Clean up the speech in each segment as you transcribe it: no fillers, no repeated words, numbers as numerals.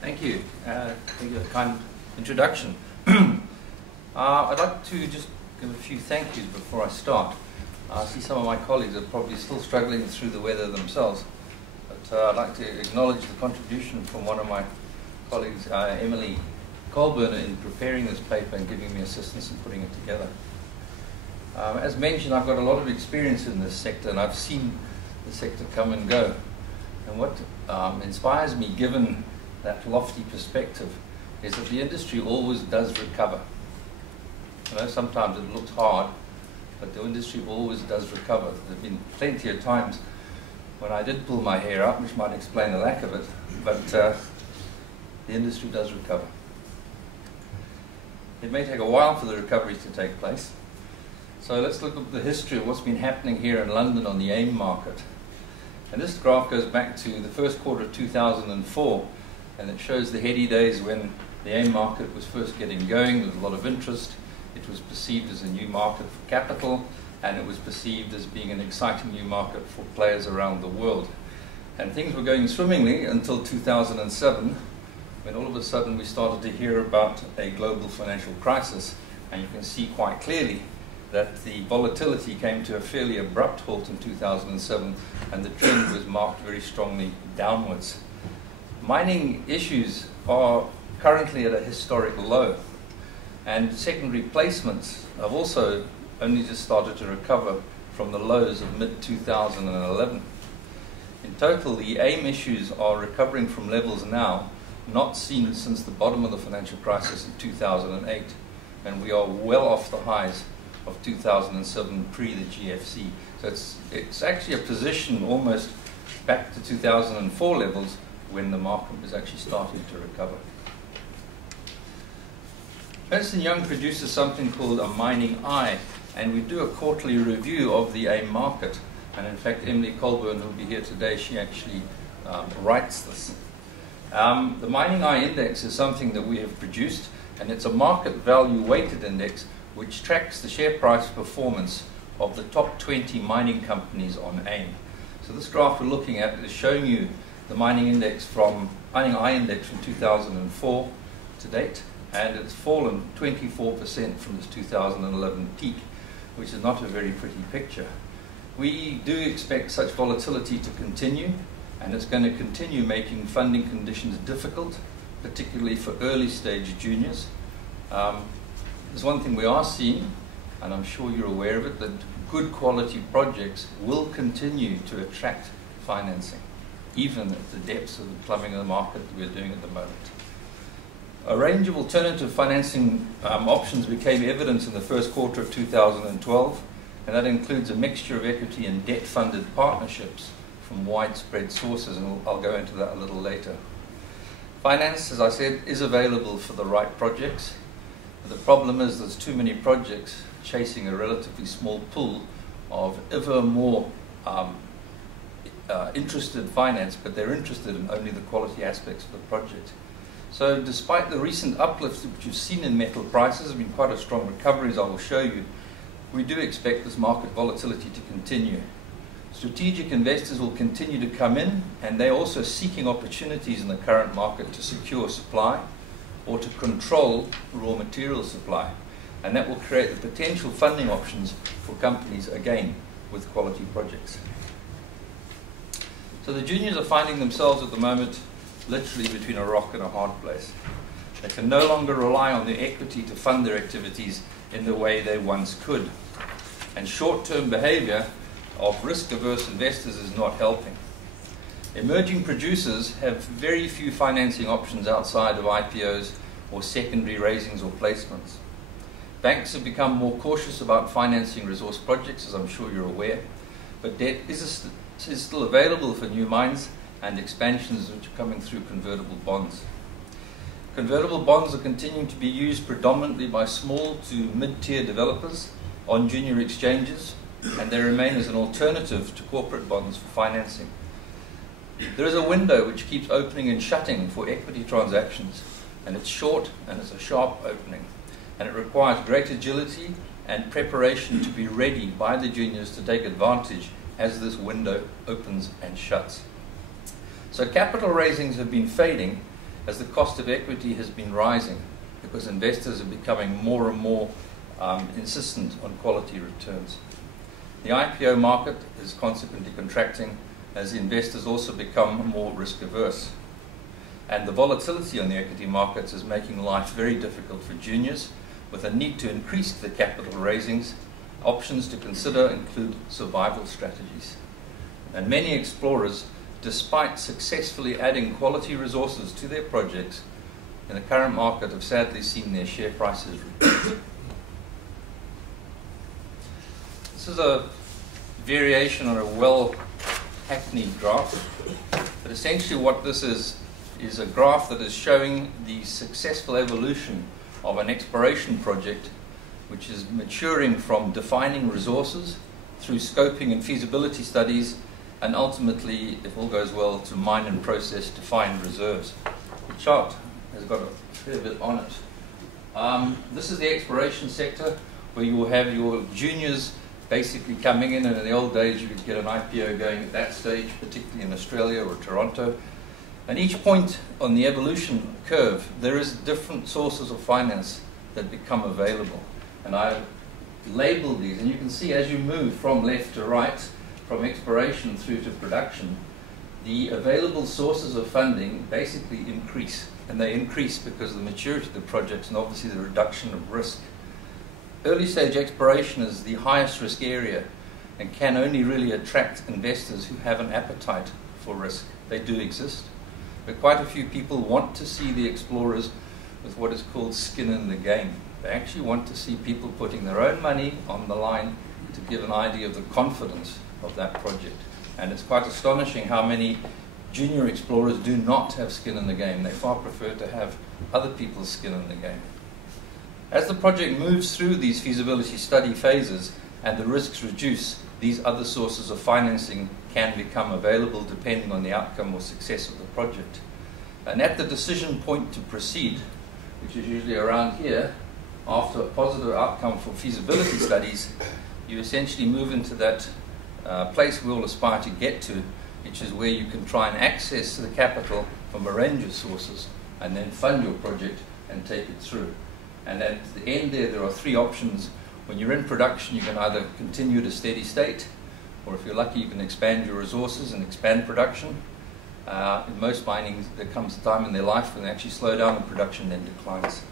Thank you. Thank you for a kind introduction. I'd like to just give a few thank yous before I start. I see some of my colleagues are probably still struggling through the weather themselves, but I'd like to acknowledge the contribution from one of my colleagues, Emily Colburn, in preparing this paper and giving me assistance in putting it together. As mentioned, I've got a lot of experience in this sector, and I've seen the sector come and go. And what inspires me, given that lofty perspective, is that the industry always does recover. You know, sometimes it looks hard, but the industry always does recover. There have been plenty of times when I did pull my hair out, which might explain the lack of it, but the industry does recover. It may take a while for the recovery to take place. So let's look at the history of what's been happening here in London on the AIM market. And this graph goes back to the first quarter of 2004, and it shows the heady days when the AIM market was first getting going. There was a lot of interest. It was perceived as a new market for capital, and it was perceived as being an exciting new market for players around the world. And things were going swimmingly until 2007, when all of a sudden we started to hear about a global financial crisis, and you can see quite clearly that the volatility came to a fairly abrupt halt in 2007, and the trend was marked very strongly downwards. Mining issues are currently at a historic low, and secondary placements have also only just started to recover from the lows of mid-2011. In total, the AIM issues are recovering from levels now not seen since the bottom of the financial crisis in 2008, and we are well off the highs of 2007 pre the GFC. So it's actually a position almost back to 2004 levels when the market was actually starting to recover. Ernst & Young produces something called a mining eye, and we do a quarterly review of the AIM market. And in fact, Emily Colburn, who will be here today, she actually writes this. The mining eye index is something that we have produced, and it's a market value weighted index which tracks the share price performance of the top 20 mining companies on AIM. So this graph we're looking at is showing you the mining eye index from 2004 to date, and it's fallen 24% from this 2011 peak, which is not a very pretty picture. We do expect such volatility to continue, and it's going to continue making funding conditions difficult, particularly for early stage juniors. There's one thing we are seeing, and I'm sure you're aware of it, that good quality projects will continue to attract financing, even at the depths of the plumbing of the market that we're doing at the moment. A range of alternative financing options became evident in the first quarter of 2012, and that includes a mixture of equity and debt-funded partnerships from widespread sources, and I'll go into that a little later. Finance, as I said, is available for the right projects. The problem is there's too many projects chasing a relatively small pool of ever more interested finance, but they're interested in only the quality aspects of the project. So despite the recent uplifts which you've seen in metal prices, have been quite a strong recovery, as I will show you, we do expect this market volatility to continue. Strategic investors will continue to come in, and they're also seeking opportunities in the current market to secure supply or to control raw material supply. And that will create the potential funding options for companies, again, with quality projects. So the juniors are finding themselves at the moment literally between a rock and a hard place. They can no longer rely on their equity to fund their activities in the way they once could. And short-term behavior of risk-averse investors is not helping. Emerging producers have very few financing options outside of IPOs or secondary raisings or placements. Banks have become more cautious about financing resource projects, as I'm sure you're aware, but debt is still available for new mines and expansions which are coming through convertible bonds. Convertible bonds are continuing to be used predominantly by small to mid-tier developers on junior exchanges, and they remain as an alternative to corporate bonds for financing. There is a window which keeps opening and shutting for equity transactions, and it's short and it's a sharp opening, and it requires great agility and preparation to be ready by the juniors to take advantage as this window opens and shuts. So capital raisings have been fading as the cost of equity has been rising, because investors are becoming more and more insistent on quality returns. The IPO market is consequently contracting as the investors also become more risk averse. And the volatility on the equity markets is making life very difficult for juniors, with a need to increase the capital raisings. Options to consider include survival strategies. And many explorers, despite successfully adding quality resources to their projects, in the current market have sadly seen their share prices reduce. This is a variation on a well-hackneyed graph, but essentially what this is a graph that is showing the successful evolution of an exploration project, which is maturing from defining resources through scoping and feasibility studies, and ultimately, if all goes well, to mine and process defined reserves. The chart has got a fair bit on it. This is the exploration sector, where you will have your juniors basically coming in, and in the old days you could get an IPO going at that stage, particularly in Australia or Toronto. And each point on the evolution curve, there is different sources of finance that become available. And I've labeled these, and you can see as you move from left to right, from exploration through to production, the available sources of funding basically increase. And they increase because of the maturity of the projects and obviously the reduction of risk. Early stage exploration is the highest risk area and can only really attract investors who have an appetite for risk. They do exist, but quite a few people want to see the explorers with what is called skin in the game. They actually want to see people putting their own money on the line to give an idea of the confidence of that project. And it's quite astonishing how many junior explorers do not have skin in the game. They far prefer to have other people's skin in the game. As the project moves through these feasibility study phases and the risks reduce, these other sources of financing can become available depending on the outcome or success of the project. And at the decision point to proceed, which is usually around here, after a positive outcome for feasibility studies, you essentially move into that place we all aspire to get to, which is where you can try and access the capital from a range of sources and then fund your project and take it through. And at the end there are three options. When you're in production, you can either continue at a steady state, or if you're lucky, you can expand your resources and expand production. In most mining, there comes a time in their life when they actually slow down and production then declines.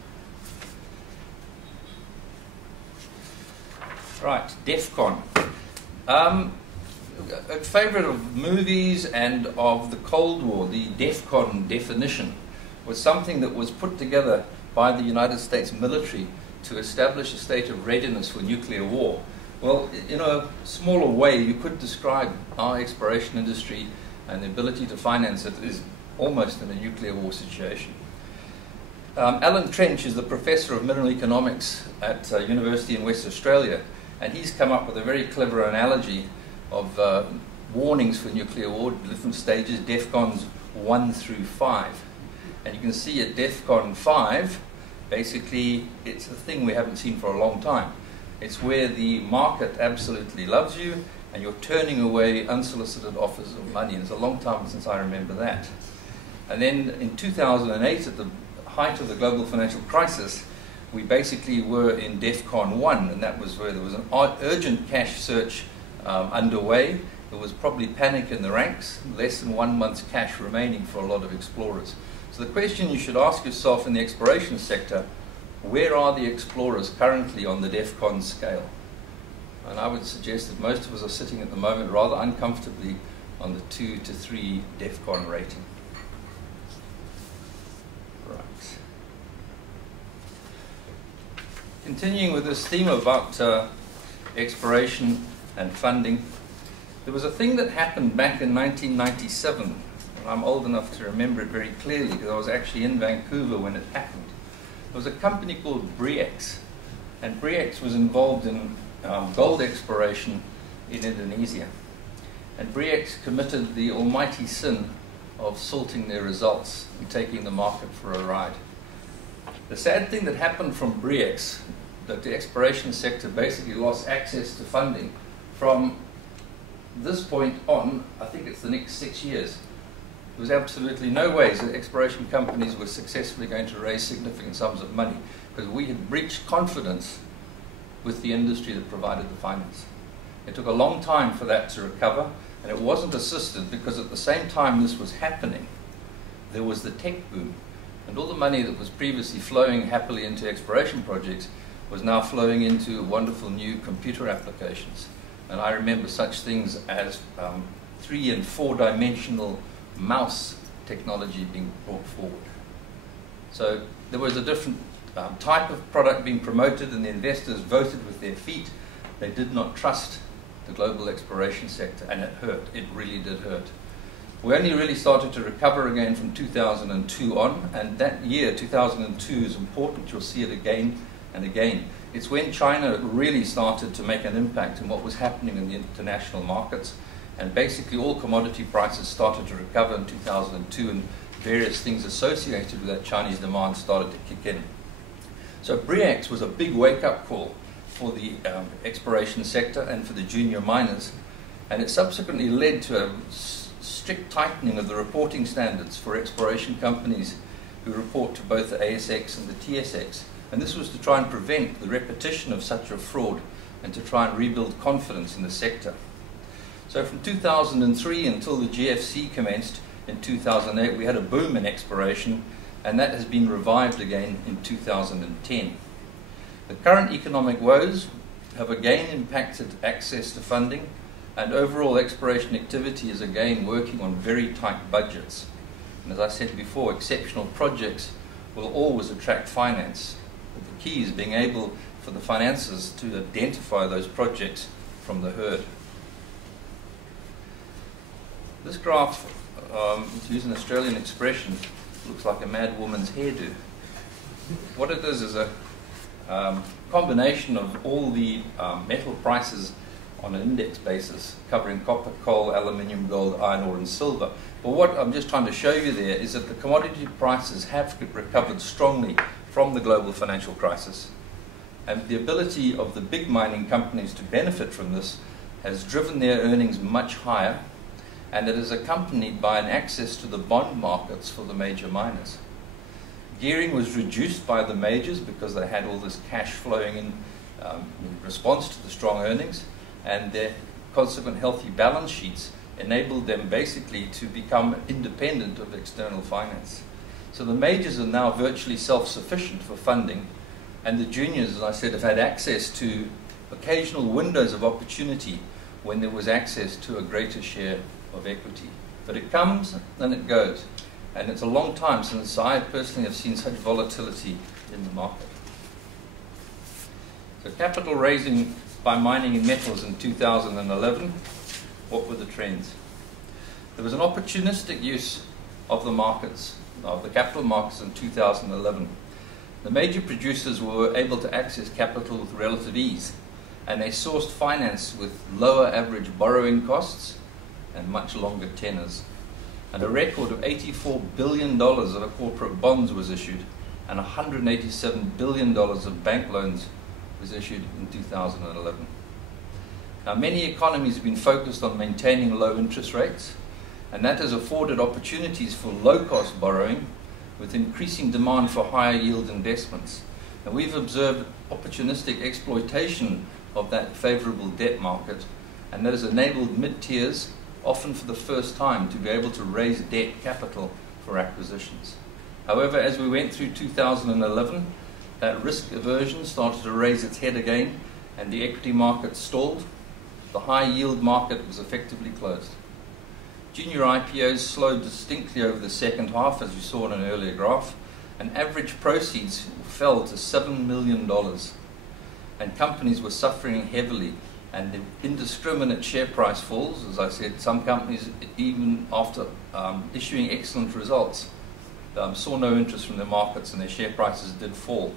Right, DEFCON. A favorite of movies and of the Cold War, the DEFCON definition was something that was put together by the United States military to establish a state of readiness for nuclear war. Well, in a smaller way, you could describe our exploration industry and the ability to finance it is almost in a nuclear war situation. Alan Trench is the professor of mineral economics at University in West Australia, and he's come up with a very clever analogy of warnings for nuclear war, different stages, DEFCONs 1 through 5. And you can see at DEFCON 5, basically, it's a thing we haven't seen for a long time. It's where the market absolutely loves you and you're turning away unsolicited offers of money. It's a long time since I remember that. And then in 2008, at the height of the global financial crisis, we basically were in DEFCON 1, and that was where there was an urgent cash search underway. There was probably panic in the ranks, less than 1 month's cash remaining for a lot of explorers. So the question you should ask yourself in the exploration sector, where are the explorers currently on the DEFCON scale? And I would suggest that most of us are sitting at the moment rather uncomfortably on the 2 to 3 DEFCON rating. Right. Continuing with this theme about exploration and funding, there was a thing that happened back in 1997. I'm old enough to remember it very clearly because I was actually in Vancouver when it happened. There was a company called Briex, and Briex was involved in gold exploration in Indonesia. And Briex committed the almighty sin of salting their results and taking the market for a ride. The sad thing that happened from Briex, that the exploration sector basically lost access to funding from this point on, I think it's the next 6 years, there was absolutely no ways that exploration companies were successfully going to raise significant sums of money, because we had breached confidence with the industry that provided the finance. It took a long time for that to recover, and it wasn't assisted because at the same time this was happening, there was the tech boom. And all the money that was previously flowing happily into exploration projects was now flowing into wonderful new computer applications. And I remember such things as 3- and 4-dimensional mouse technology being brought forward. So there was a different type of product being promoted, and the investors voted with their feet. They did not trust the global exploration sector, and it hurt. It really did hurt. We only really started to recover again from 2002 on, and that year, 2002, is important. You'll see it again and again. It's when China really started to make an impact in what was happening in the international markets, and basically all commodity prices started to recover in 2002, and various things associated with that Chinese demand started to kick in. So BRIEX was a big wake-up call for the exploration sector and for the junior miners, and it subsequently led to a strict tightening of the reporting standards for exploration companies who report to both the ASX and the TSX. And this was to try and prevent the repetition of such a fraud and to try and rebuild confidence in the sector. So from 2003 until the GFC commenced in 2008, we had a boom in exploration, and that has been revived again in 2010. The current economic woes have again impacted access to funding, and overall exploration activity is again working on very tight budgets. And as I said before, exceptional projects will always attract finance. But the key is being able for the financiers to identify those projects from the herd. This graph, to use an Australian expression, looks like a mad woman's hairdo. What it is a combination of all the metal prices on an index basis, covering copper, coal, aluminium, gold, iron ore, and silver. But what I'm just trying to show you there is that the commodity prices have recovered strongly from the global financial crisis. And the ability of the big mining companies to benefit from this has driven their earnings much higher, and it is accompanied by an access to the bond markets for the major miners. Gearing was reduced by the majors because they had all this cash flowing in response to the strong earnings, and their consequent healthy balance sheets enabled them basically to become independent of external finance. So the majors are now virtually self-sufficient for funding, and the juniors, as I said, have had access to occasional windows of opportunity when there was access to a greater share of equity. But it comes and it goes, and it's a long time since I personally have seen such volatility in the market. So capital raising by mining in metals in 2011, what were the trends? There was an opportunistic use of the markets, of the capital markets in 2011. The major producers were able to access capital with relative ease, and they sourced finance with lower average borrowing costs and much longer tenors. And a record of $84 billion of corporate bonds was issued, and $187 billion of bank loans was issued in 2011. Now, many economies have been focused on maintaining low interest rates, and that has afforded opportunities for low-cost borrowing with increasing demand for higher yield investments. And we've observed opportunistic exploitation of that favorable debt market, and that has enabled mid-tiers, often for the first time, to be able to raise debt capital for acquisitions. However, as we went through 2011, that risk aversion started to raise its head again, and the equity market stalled. The high yield market was effectively closed. Junior IPOs slowed distinctly over the second half, as you saw in an earlier graph, and average proceeds fell to $7 million. And companies were suffering heavily, and the indiscriminate share price falls. As I said, some companies, even after issuing excellent results, saw no interest from the markets, and their share prices did fall.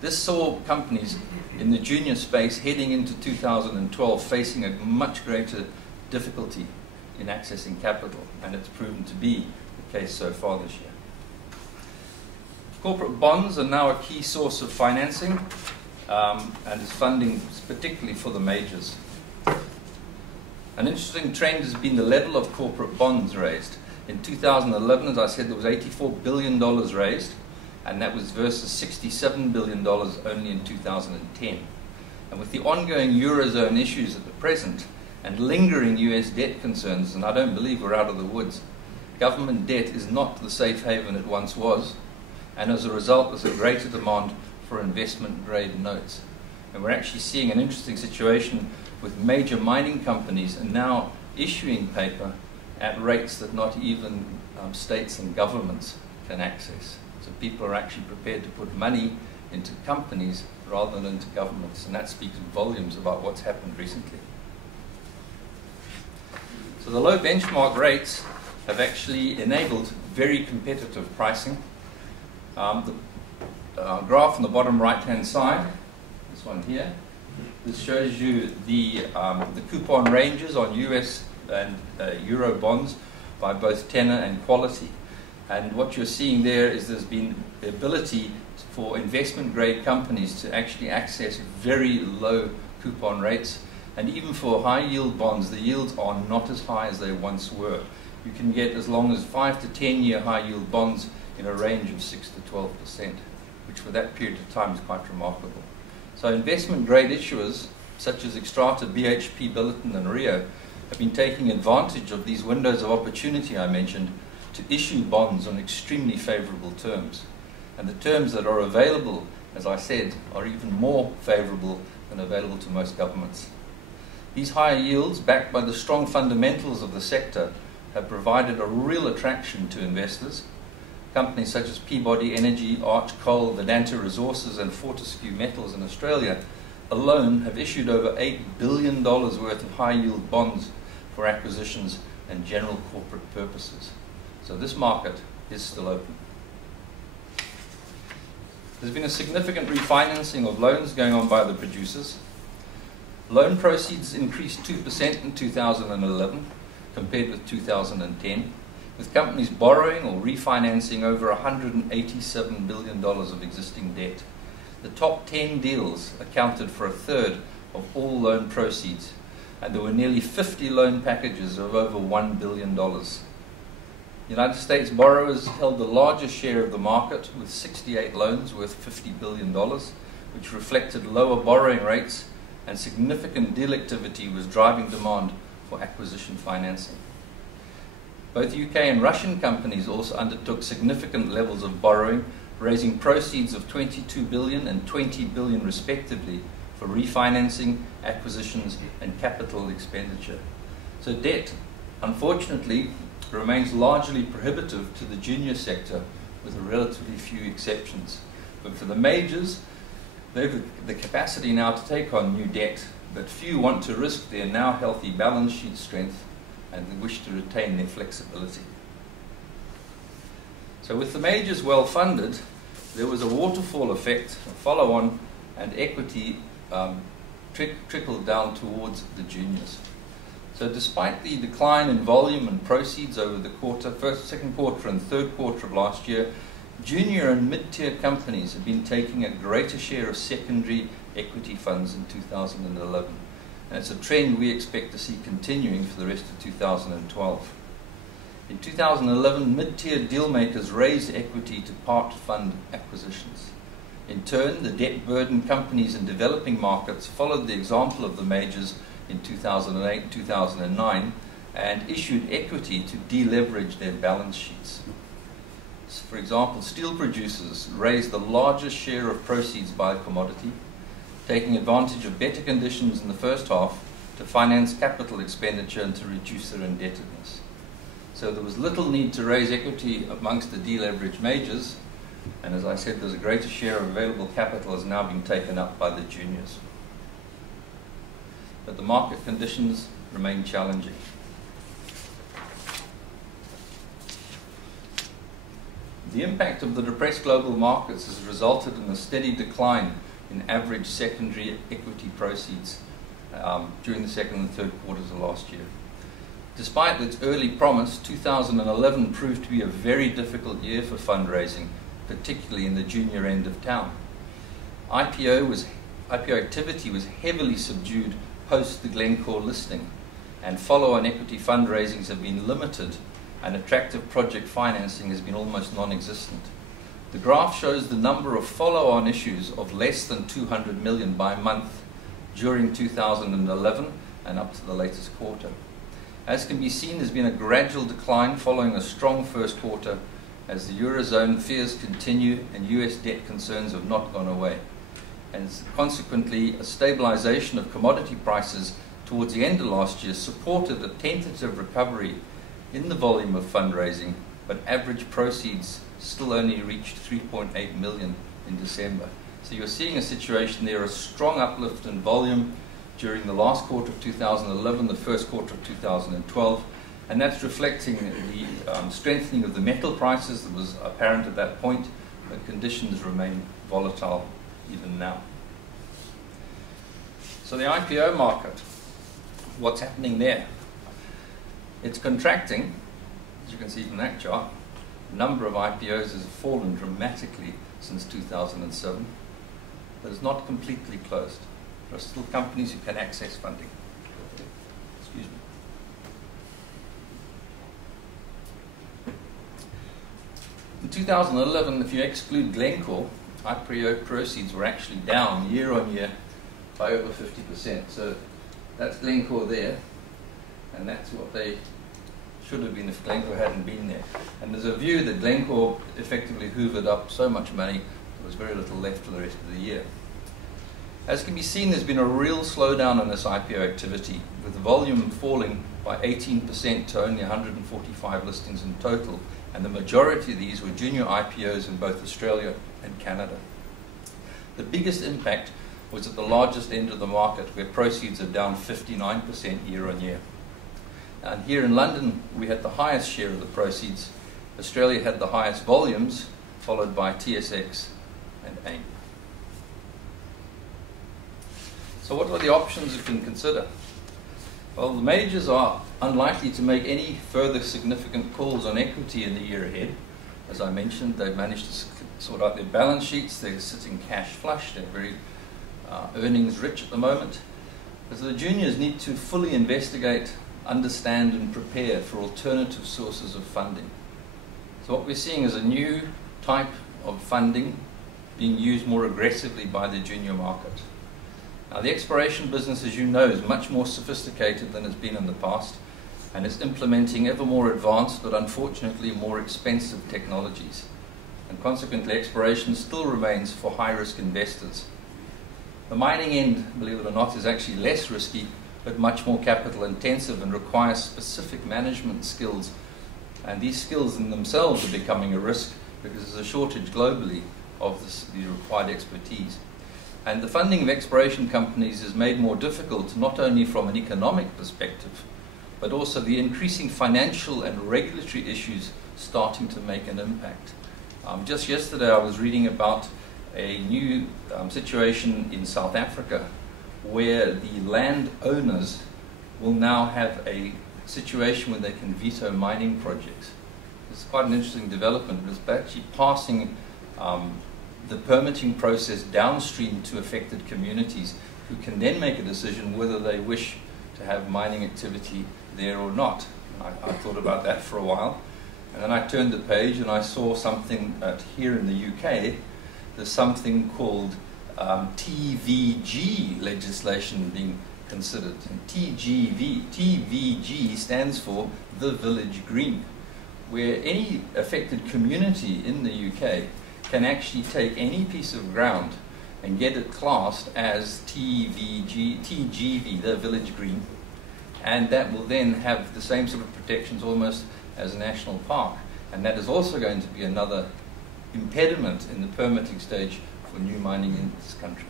This saw companies in the junior space heading into 2012 facing a much greater difficulty in accessing capital, and it's proven to be the case so far this year. Corporate bonds are now a key source of financing, and is funding particularly for the majors. An interesting trend has been the level of corporate bonds raised. In 2011, as I said, there was $84 billion raised, and that was versus $67 billion only in 2010. And with the ongoing Eurozone issues at the present, and lingering US debt concerns, and I don't believe we're out of the woods, government debt is not the safe haven it once was, and as a result there's a greater demand for investment-grade notes. And we're actually seeing an interesting situation with major mining companies and now issuing paper at rates that not even states and governments can access. So people are actually prepared to put money into companies rather than into governments, and that speaks volumes about what's happened recently. So the low benchmark rates have actually enabled very competitive pricing. The graph on the bottom right-hand side, this one here, this shows you the coupon ranges on US and Euro bonds by both tenor and quality. And what you're seeing there is there's been the ability for investment-grade companies to actually access very low coupon rates. And even for high-yield bonds, the yields are not as high as they once were. You can get as long as 5 to 10-year high-yield bonds in a range of 6 to 12%, which for that period of time is quite remarkable. So investment-grade issuers, such as Xstrata, BHP Billiton and Rio, have been taking advantage of these windows of opportunity I mentioned to issue bonds on extremely favorable terms. And the terms that are available, as I said, are even more favorable than available to most governments. These higher yields, backed by the strong fundamentals of the sector, have provided a real attraction to investors. Companies such as Peabody Energy, Arch Coal, Vedanta Resources and Fortescue Metals in Australia alone have issued over $8 billion worth of high-yield bonds for acquisitions and general corporate purposes. So this market is still open. There's been a significant refinancing of loans going on by the producers. Loan proceeds increased 2% in 2011 compared with 2010, with companies borrowing or refinancing over $187 billion of existing debt. The top 10 deals accounted for a third of all loan proceeds, and there were nearly 50 loan packages of over $1 billion. United States borrowers held the largest share of the market with 68 loans worth $50 billion, which reflected lower borrowing rates, and significant deal activity was driving demand for acquisition financing. Both UK and Russian companies also undertook significant levels of borrowing, raising proceeds of $22 billion and $20 billion respectively for refinancing, acquisitions and capital expenditure. So debt, unfortunately, remains largely prohibitive to the junior sector with relatively few exceptions. But for the majors, they have the capacity now to take on new debt, but few want to risk their now healthy balance sheet strength and they wish to retain their flexibility. So with the majors well funded, there was a waterfall effect, a follow-on, and equity trickled down towards the juniors. So despite the decline in volume and proceeds over the second quarter and third quarter of last year, junior and mid-tier companies have been taking a greater share of secondary equity funds in 2011. And it's a trend we expect to see continuing for the rest of 2012. In 2011, mid-tier deal makers raised equity to part-fund acquisitions. In turn, the debt-burdened companies in developing markets followed the example of the majors in 2008 and 2009 and issued equity to deleverage their balance sheets. For example, steel producers raised the largest share of proceeds by a commodity, taking advantage of better conditions in the first half to finance capital expenditure and to reduce their indebtedness. So there was little need to raise equity amongst the deleveraged majors, and as I said, there's a greater share of available capital has now been taken up by the juniors. But the market conditions remain challenging. The impact of the depressed global markets has resulted in a steady decline in average secondary equity proceeds during the second and third quarters of last year. Despite its early promise, 2011 proved to be a very difficult year for fundraising, particularly in the junior end of town. IPO activity was heavily subdued post the Glencore listing, and follow-on equity fundraisings have been limited, and attractive project financing has been almost non-existent. The graph shows the number of follow-on issues of less than 200 million by month during 2011 and up to the latest quarter. As can be seen, there's been a gradual decline following a strong first quarter as the Eurozone fears continue and US debt concerns have not gone away. And consequently, a stabilization of commodity prices towards the end of last year supported a tentative recovery in the volume of fundraising, but average proceeds still only reached 3.8 million in December. So you're seeing a situation there, a strong uplift in volume during the last quarter of 2011, the first quarter of 2012, and that's reflecting the strengthening of the metal prices that was apparent at that point, but conditions remain volatile even now. So the IPO market, what's happening there? It's contracting, as you can see from that chart. The number of IPOs has fallen dramatically since 2007, but it's not completely closed. There are still companies who can access funding. Excuse me. In 2011, if you exclude Glencore, IPO proceeds were actually down year on year by over 50%. So that's Glencore there, and that's what they should have been if Glencore hadn't been there. And there's a view that Glencore effectively hoovered up so much money, there was very little left for the rest of the year. As can be seen, there's been a real slowdown in this IPO activity, with the volume falling by 18% to only 145 listings in total, and the majority of these were junior IPOs in both Australia and Canada. The biggest impact was at the largest end of the market, where proceeds are down 59% year on year. And here in London, we had the highest share of the proceeds. Australia had the highest volumes, followed by TSX and AIM. So what are the options you can consider? Well, the majors are unlikely to make any further significant calls on equity in the year ahead. As I mentioned, they've managed to sort out their balance sheets. They're sitting cash flush. They're very earnings rich at the moment. So the juniors need to fully investigate, understand and prepare for alternative sources of funding. So what we're seeing is a new type of funding being used more aggressively by the junior market. Now, the exploration business, as you know, is much more sophisticated than it's been in the past, and it's implementing ever more advanced but unfortunately more expensive technologies. And consequently, exploration still remains for high-risk investors. The mining end, believe it or not, is actually less risky but much more capital intensive and requires specific management skills. And these skills in themselves are becoming a risk because there's a shortage globally of the required expertise. And the funding of exploration companies is made more difficult not only from an economic perspective, but also the increasing financial and regulatory issues starting to make an impact. Just yesterday I was reading about a new situation in South Africa where the landowners will now have a situation where they can veto mining projects. It's quite an interesting development. It's actually passing the permitting process downstream to affected communities who can then make a decision whether they wish to have mining activity there or not. I thought about that for a while, and then I turned the page and I saw something here in the UK. There's something called TVG legislation being considered, and TVG stands for the Village Green, where any affected community in the UK can actually take any piece of ground and get it classed as TGV, the Village Green, and that will then have the same sort of protections almost as a national park. And that is also going to be another impediment in the permitting stage for new mining in this country.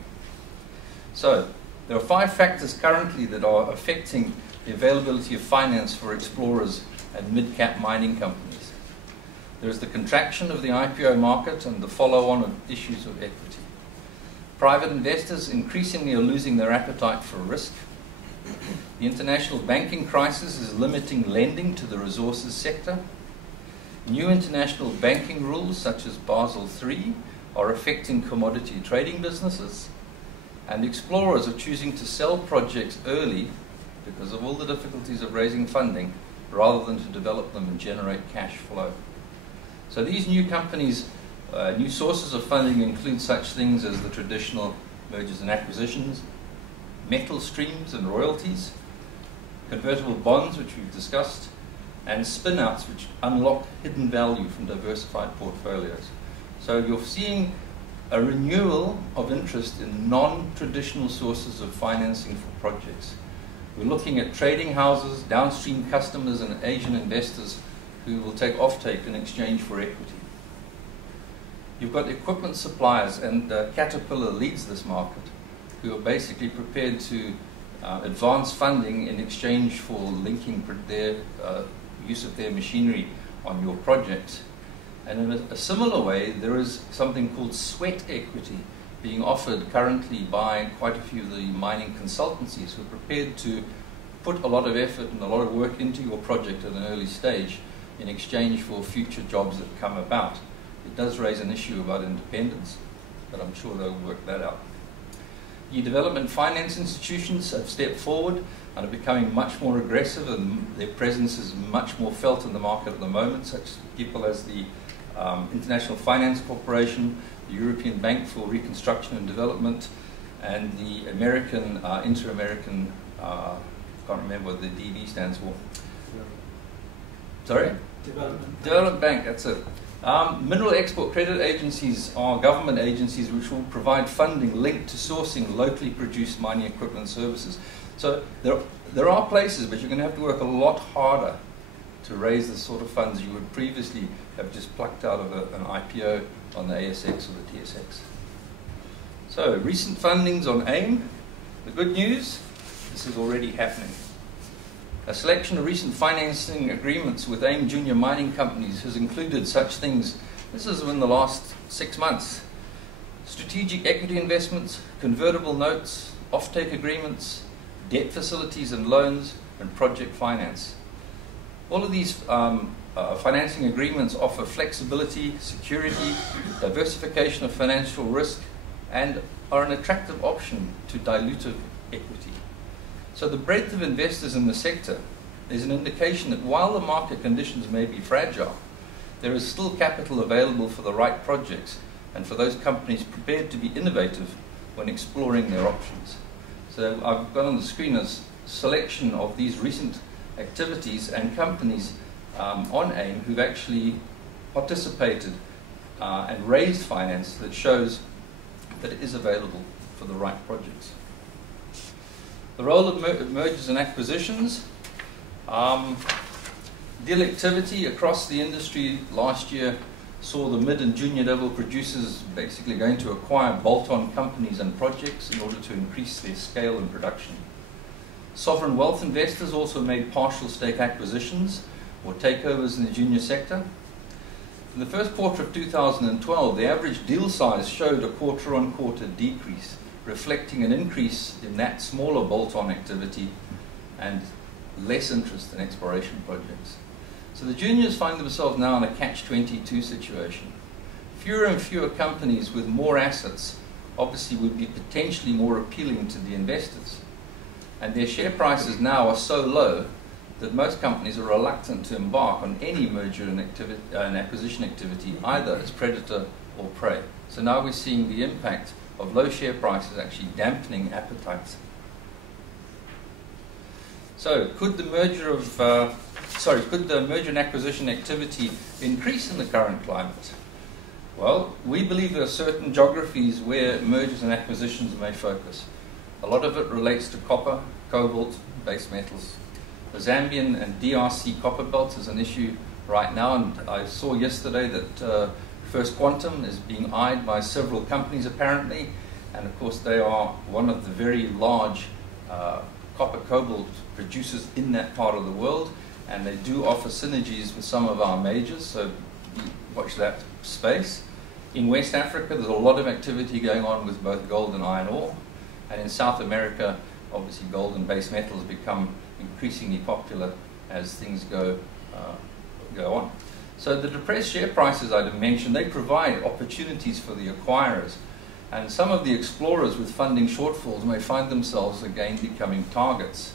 So there are 5 factors currently that are affecting the availability of finance for explorers and mid-cap mining companies. There is the contraction of the IPO market and the follow-on of issues of equity. Private investors increasingly are losing their appetite for risk. The international banking crisis is limiting lending to the resources sector. New international banking rules such as Basel III are affecting commodity trading businesses. And explorers are choosing to sell projects early because of all the difficulties of raising funding, rather than to develop them and generate cash flow. So these new companies, new sources of funding include such things as the traditional mergers and acquisitions, metal streams and royalties, convertible bonds, which we've discussed, and spin-outs, which unlock hidden value from diversified portfolios. So you're seeing a renewal of interest in non-traditional sources of financing for projects. We're looking at trading houses, downstream customers, and Asian investors who will take offtake in exchange for equity. You've got equipment suppliers, and Caterpillar leads this market, who are basically prepared to advance funding in exchange for linking their use of their machinery on your projects. And in a similar way, there is something called sweat equity being offered currently by quite a few of the mining consultancies who are prepared to put a lot of effort and a lot of work into your project at an early stage in exchange for future jobs that come about. It does raise an issue about independence, but I'm sure they'll work that out. Your development finance institutions have stepped forward and are becoming much more aggressive, and their presence is much more felt in the market at the moment, such people as the International Finance Corporation, the European Bank for Reconstruction and Development, and the American, Inter-American, can't remember what the DB stands for. Sorry? Development Bank, that's it. Mineral export credit agencies are government agencies which will provide funding linked to sourcing locally produced mining equipment services. So there are places, but you're going to have to work a lot harder to raise the sort of funds you would previously have just plucked out of an IPO on the ASX or the TSX. So recent fundings on AIM. The good news, this is already happening. A selection of recent financing agreements with AIM junior mining companies has included such things. This is in the last 6 months. Strategic equity investments, convertible notes, offtake agreements, debt facilities and loans, and project finance. All of these financing agreements offer flexibility, security, diversification of financial risk, and are an attractive option to dilutive equity. So the breadth of investors in the sector is an indication that while the market conditions may be fragile, there is still capital available for the right projects and for those companies prepared to be innovative when exploring their options. So I've got on the screen a selection of these recent activities and companies on AIM who've actually participated and raised finance that shows that it is available for the right projects. The role of mergers and acquisitions. Deal activity across the industry last year saw the mid and junior level producers basically going to acquire bolt-on companies and projects in order to increase their scale and production. Sovereign wealth investors also made partial stake acquisitions or takeovers in the junior sector. In the first quarter of 2012, the average deal size showed a quarter-on-quarter decrease, reflecting an increase in that smaller bolt-on activity and less interest in exploration projects. So the juniors find themselves now in a catch-22 situation. Fewer and fewer companies with more assets obviously would be potentially more appealing to the investors. And their share prices now are so low that most companies are reluctant to embark on any merger and acquisition activity, either as predator or prey. So now we're seeing the impact of low share prices actually dampening appetites. So could the merger and acquisition activity increase in the current climate? Well, we believe there are certain geographies where mergers and acquisitions may focus. A lot of it relates to copper, cobalt, base metals. The Zambian and DRC copper belt is an issue right now, and I saw yesterday that First Quantum is being eyed by several companies apparently, and of course they are one of the very large copper cobalt producers in that part of the world, and they do offer synergies with some of our majors, so watch that space. In West Africa, there's a lot of activity going on with both gold and iron ore, and in South America, obviously gold and base metals become increasingly popular as things go on. So the depressed share prices I mentioned, they provide opportunities for the acquirers, and some of the explorers with funding shortfalls may find themselves again becoming targets.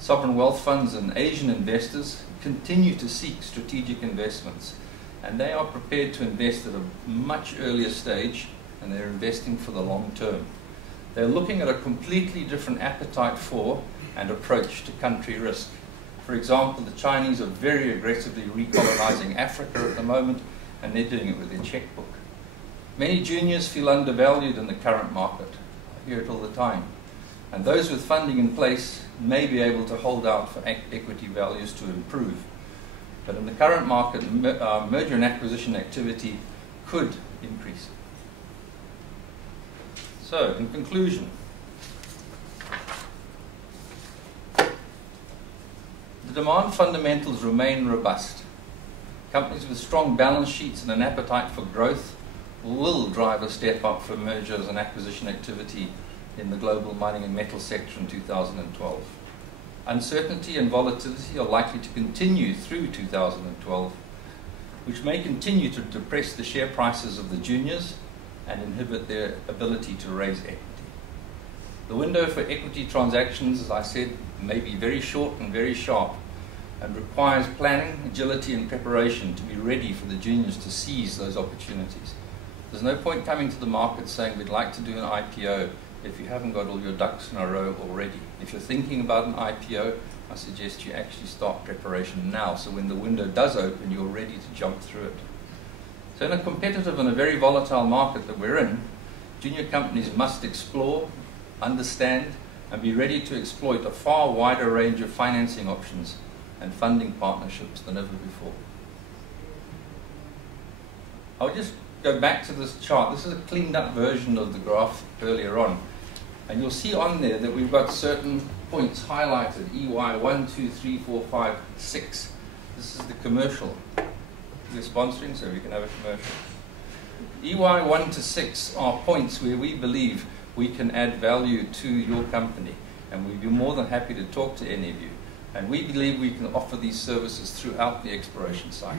Sovereign wealth funds and Asian investors continue to seek strategic investments, and they are prepared to invest at a much earlier stage, and they're investing for the long term. They're looking at a completely different appetite for and approach to country risk. For example, the Chinese are very aggressively recolonizing Africa at the moment, and they're doing it with their checkbook. Many juniors feel undervalued in the current market. I hear it all the time. And those with funding in place may be able to hold out for equity values to improve. But in the current market, merger and acquisition activity could increase. So, in conclusion, the demand fundamentals remain robust. Companies with strong balance sheets and an appetite for growth will drive a step up for mergers and acquisition activity in the global mining and metal sector in 2012. Uncertainty and volatility are likely to continue through 2012, which may continue to depress the share prices of the juniors and inhibit their ability to raise equity. The window for equity transactions, as I said, may be very short and very sharp, and requires planning, agility and preparation to be ready for the juniors to seize those opportunities. There's no point coming to the market saying we'd like to do an IPO if you haven't got all your ducks in a row already. If you're thinking about an IPO, I suggest you actually start preparation now, so when the window does open, you're ready to jump through it. So in a competitive and a very volatile market that we're in, junior companies must explore, understand, and be ready to exploit a far wider range of financing options and funding partnerships than ever before. I'll just go back to this chart. This is a cleaned up version of the graph earlier on. And you'll see on there that we've got certain points highlighted, EY 1, 2, 3, 4, 5, 6. This is the commercial. We're sponsoring, so we can have a commercial. EY 1 to 6 are points where we believe we can add value to your company, and we'd be more than happy to talk to any of you. And we believe we can offer these services throughout the exploration cycle.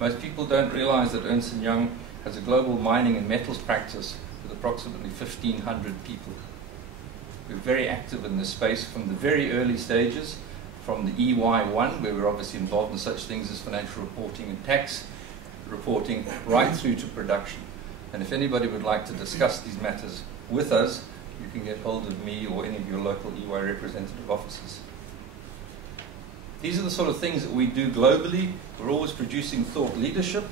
Most people don't realize that Ernst & Young has a global mining and metals practice with approximately 1,500 people. We're very active in this space from the very early stages, from the EY1, where we're obviously involved in such things as financial reporting and tax reporting, right through to production. And if anybody would like to discuss these matters with us, you can get hold of me or any of your local EY representative offices. These are the sort of things that we do globally. We're always producing thought leadership.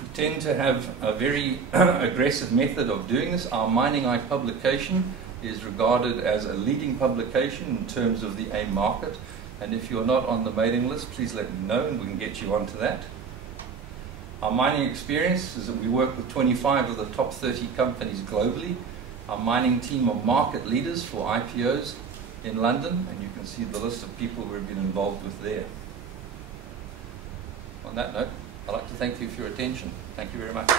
We tend to have a very aggressive method of doing this. Our Mining Eye publication is regarded as a leading publication in terms of the AIM market. And if you're not on the mailing list, please let me know and we can get you onto that. Our mining experience is that we work with 25 of the top 30 companies globally. Our mining team are market leaders for IPOs in London, and you can see the list of people we've been involved with there. On that note, I'd like to thank you for your attention. Thank you very much.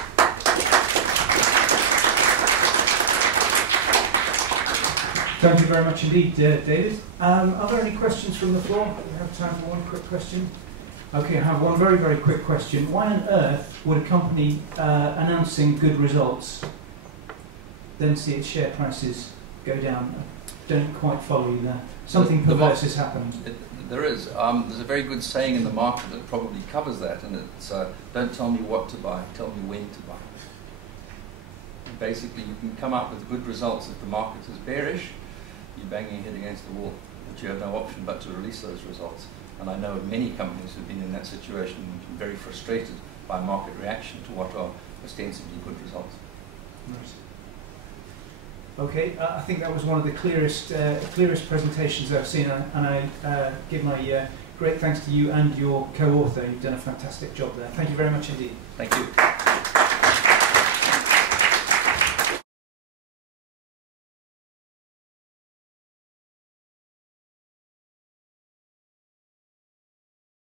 Thank you very much indeed, David. Are there any questions from the floor? We have time for one quick question. Okay, I have one very, very quick question. Why on earth would a company announcing good results then see its share prices go down? I don't quite follow you there. Something perverse has happened. There is. There's a very good saying in the market that probably covers that, and it's don't tell me what to buy, tell me when to buy. Basically, you can come up with good results if the market is bearish. You're banging your head against the wall, but you have no option but to release those results. And I know of many companies who've been in that situation and been very frustrated by market reaction to what are ostensibly good results. Right. Okay, I think that was one of the clearest presentations I've seen, and I give my great thanks to you and your co-author. You've done a fantastic job there. Thank you very much indeed. Thank you.